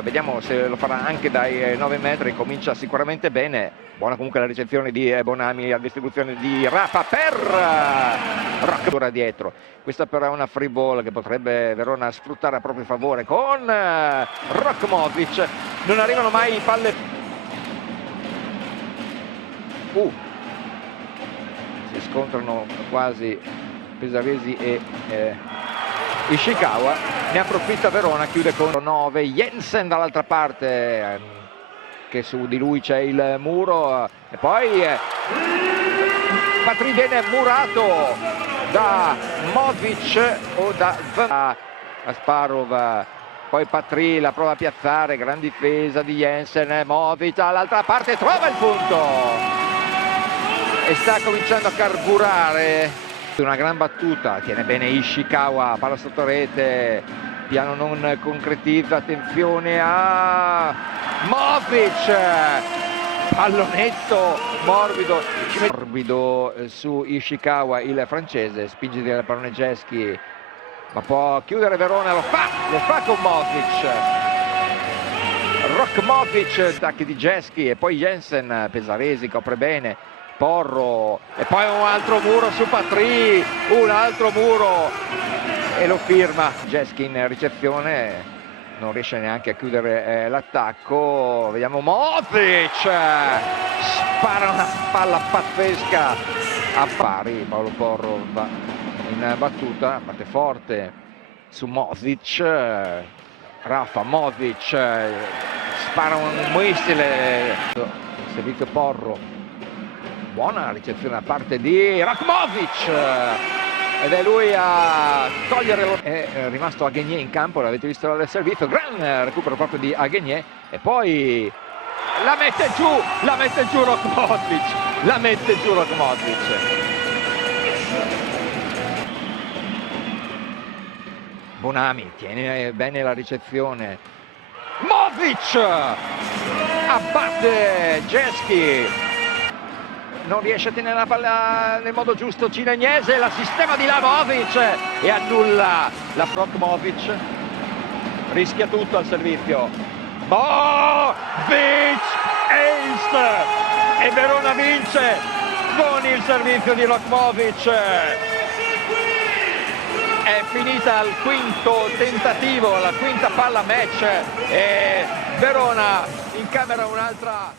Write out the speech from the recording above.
Vediamo se lo farà anche dai 9 metri, comincia sicuramente bene. Buona comunque la ricezione di Bonami, la distribuzione di Rafa per Rock dietro. Questa però è una free ball che potrebbe Verona sfruttare a proprio favore con Rokmovic. Non arrivano mai palle. Si scontrano quasi Pesaresi e Ishikawa, ne approfitta Verona, chiude con 9, Jensen dall'altra parte, che su di lui c'è il muro, e poi Patry viene murato da Modric o da Asparov, poi Patry la prova a piazzare, gran difesa di Jensen, Modric dall'altra parte trova il punto e sta cominciando a carburare. Una gran battuta, tiene bene Ishikawa, palla sotto rete, piano non concretizza, attenzione a Modric, pallonetto morbido su Ishikawa, il francese, spinge il pallone Jeschi, ma può chiudere Verona, lo fa con Modric. Rokmovic, attacchi di Jeschi e poi Jensen, Pesaresi copre bene. Porro e poi un altro muro su Patry, un altro muro e lo firma. Jeschi in ricezione, non riesce neanche a chiudere l'attacco. Vediamo Modric, spara una palla pazzesca a pari. Paolo Porro va in battuta, parte forte su Modric. Rafa Modric spara un missile, servizio Porro. Buona ricezione da parte di Rokmovic ed è lui a togliere è rimasto Aguenier in campo, l'avete visto dal servizio, gran recupero proprio di Aguenier e poi la mette giù Rokmovic, Bonami tiene bene la ricezione, Modric abbatte Jeschi, non riesce a tenere la palla nel modo giusto Cilegnese, la sistema di Lamovic e annulla la Rokmovic, rischia tutto al servizio, Modric ace e Verona vince con il servizio di Rokmovic. È finita al quinto tentativo, la quinta palla match e Verona incamera un'altra